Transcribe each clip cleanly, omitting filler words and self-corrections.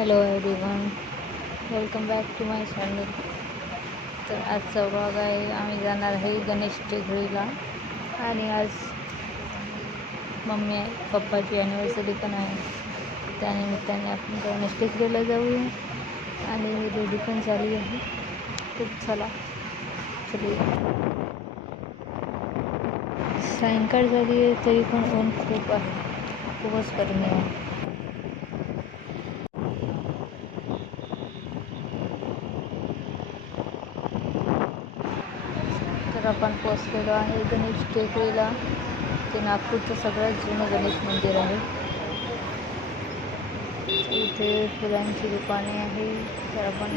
Hello everyone, welcome back to my channel. तर आजचा भाग आहे, आम्ही जाणार आहे गणेश टेकडीला. आणि आज मम्मी पप्पाची ॲनिव्हर्सरी पण आहे. त्यानिमित्ताने आपण गणेश टेकडीला जाऊया. आणि मी रेडी पण झाली आहे. खूप चला सायंकाळ झाली आहे तरी पण ऊन खूप आहे, खूपच गरमी आहे. तर आपण पोचलेलो आहे गणेश टेकडीला. ते नागपूरचं सगळ्यात जुनं गणेश मंदिर आहे. इथे फुलांची दुकाने आहे. तर आपण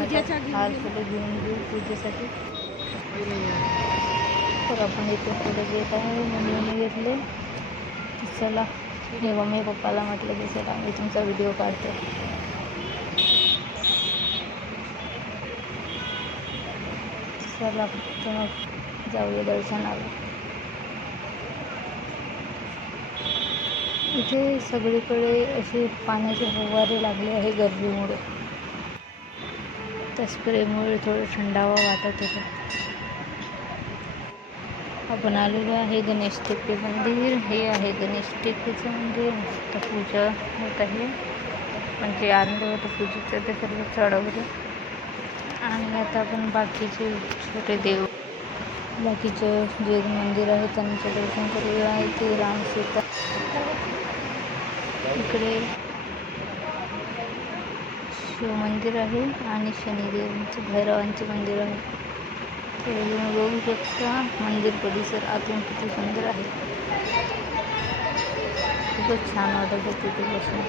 हार फुलं घेऊन घेऊ पूजेसाठी. तर आपण इथे फुलं घेत आहे, मम्मीने घेतले. चला, मी मम्मी पप्पाला म्हटलं की चला मी तुमचा व्हिडिओ काढते. चला फक्त मग जाऊया दर्शनाला. इथे सगळीकडे असे पाण्याचे फवारे लागले आहे गर्दीमुळे. त्या स्प्रेमुळे थोडं थंडावा वाटत होता. आपण आलेलो आहे गणेश टेकडी मंदिर. हे आहे गणेश टेकडीचं मंदिर. तर पूजा होत आहे, म्हणजे आणलं होतं पूजेचं ते सर्व चढवलं. आणि आता आपण बाकीचे छोटे देव, बाकीचे जे मंदिर आहे त्यांचं दर्शन करूया. आहे ते राम सीता. इकडे शिव मंदिर आहे आणि शनिदेवांचं भैरवांचे मंदिर आहे. तर तुम्ही बघू शकता मंदिर परिसर आतून किती सुंदर आहे. खूपच छान वाटत होतं तिथे बसून.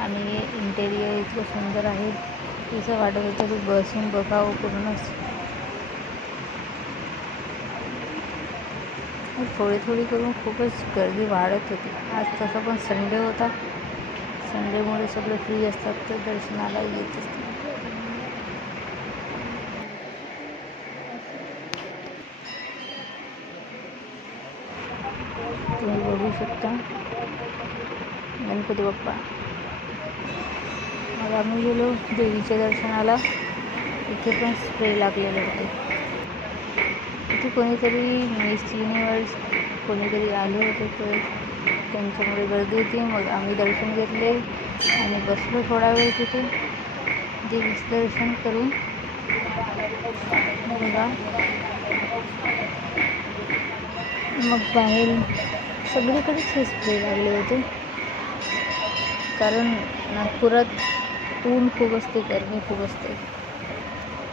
आणि इंटेरियर इतकं सुंदर आहे, असं वाटत होतं की बसून बघावं पूर्णच. थोडी थोडी करून खूपच गर्दी वाढत होती. आज तसं पण संडे होता. संडेमुळे सगळे फ्री असतात, तर दर्शनाला येत असतात. तुम्ही बघू शकता गणपती बाप्पा. मग आम्ही गेलो देवीच्या दर्शनाला. इथे पण स्प्रे लागलेले होते. इथे कोणीतरी मेसिनीवर कोणीतरी आले होते, तर त्यांच्यामुळे गर्दी होती. मग आम्ही दर्शन घेतले आणि बसलो थोडा वेळ तिथे देवीचं दर्शन करून. बघा, मग बाहेर सगळीकडेच हे स्प्रे लागले होते, कारण नागपुरात ऊन खूप असते, गरमी खूप असते.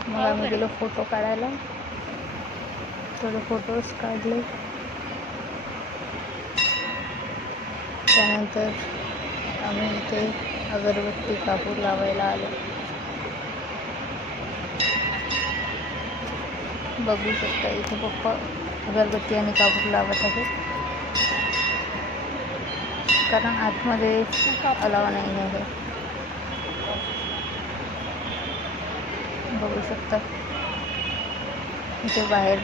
मग आम्ही गेलो फोटो काढायला. थोडे फोटोज काढले. त्यानंतर आम्ही इथे अगरबत्ती कापूर लावायला आलो. बघू शकता इथे पप्पा अगरबत्ती आणि कापूर लावत आहे, कारण आतमध्ये अलाव नाही आहे. बघू शकता इथे बाहेर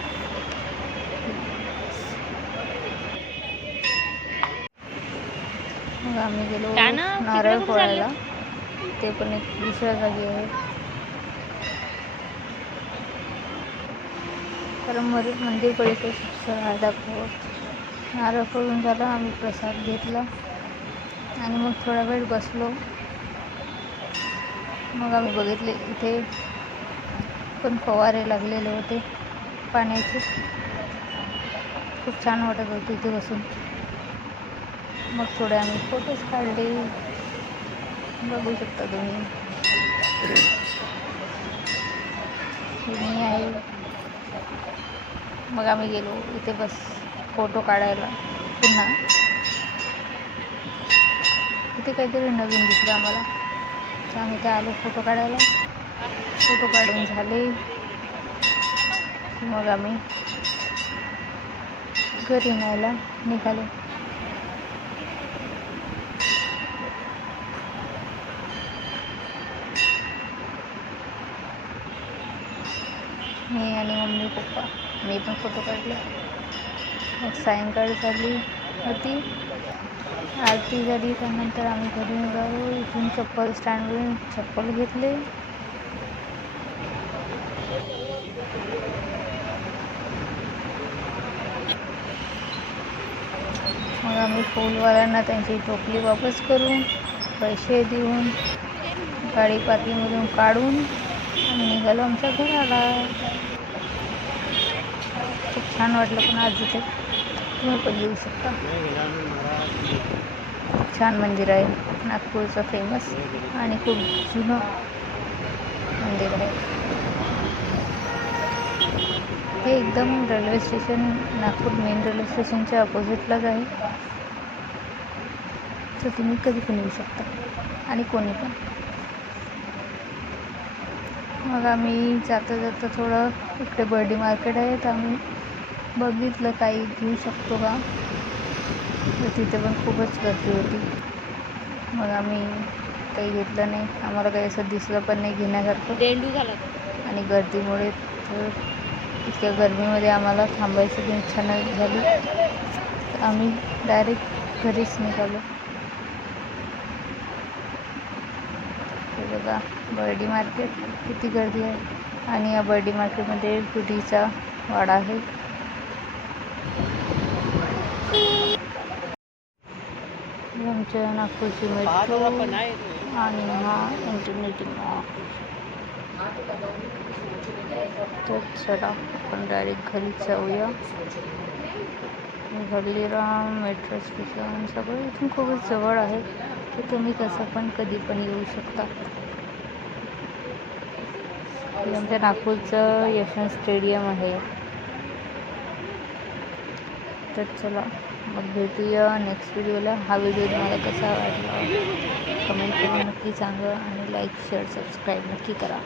मग आम्ही गेलो नारळ फोडायला. ते पण एक दुसऱ्या जागी आहे, कारण मंदिर परिसर दाखव. नारळ फोडून झालं, आम्ही प्रसाद घेतला आणि मग थोडा वेळ बसलो. मग आम्ही बघितले इथे पण फवारे लागलेले होते पाण्याचे. खूप छान वाटत होते इथे बसून. मग थोडे आम्ही फोटोज काढले. बघू शकता तुम्ही, मी आहे. मग आम्ही गेलो इथे बस फोटो काढायला पुन्हा. इथे काहीतरी नवीन दिसलं आम्हाला, तर आम्ही इथे आलो फोटो काढायला. फोटो काढून झाले, मग आम्ही घरी न्यायला निघालो. मी आणि मम्मी पप्पा, मी पण फोटो काढले. मग सायंकाळ झाली होती. आरती झाली त्यानंतर आम्ही घरी निघालो. इथून चप्पल स्टँडवरून चप्पल घेतले. मग आम्ही फूलवाल्यांना त्यांची टोपली वापस करून पैसे देऊन गाडी पार्किंगमधून काढून आम्ही निघालो आमच्या घराला. खूप छान वाटलं. पण आज इथे तुम्ही पण येऊ शकता. खूप छान मंदिर आहे, नागपूरचं फेमस आणि खूप जुनं मंदिर आहे. हे एकदम railway station, Nagpur main railway स्टेशनच्या अपोजिटलाच आहे. तर तुम्ही कधी पण येऊ शकता आणि कोणी पण. मग आम्ही जाता जाता थोडं इकडे बर्डी मार्केट आहे, तर आम्ही बघितलं काही घेऊ शकतो का. तर तिथे पण खूपच गर्दी होती. मग आम्ही काही घेतलं नाही. आम्हाला काही असं दिसलं पण नाही घेण्यासारखं. डेंडू झाला आणि गर्दीमुळे तर इतक्या गरमीमध्ये आम्हाला थांबायची पण इच्छा नाही झाली. तर आम्ही डायरेक्ट घरीच निघालो. हे बघा बर्डी मार्केट, किती गर्दी आहे. आणि या बर्डी मार्केटमध्ये पुटीचा वाडा आहे. आमच्या नागपूरची मेट्रो आणि हा इंटरनेट. तर चला आपण डायरेक्ट घरीच जाऊया. हल्दीराम मेट्रो स्टेशन सगळं इथून खूपच जवळ आहे. तर तुम्ही कसं पण कधी पण येऊ शकता. हे आमच्या नागपूरचं यशवंत स्टेडियम आहे. तर चला मग भेटूया नेक्स्ट व्हिडिओला. हा व्हिडिओ तुम्हाला कसा वाटला कमेंट करून नक्की सांगा आणि लाईक शेअर सबस्क्राईब नक्की करा.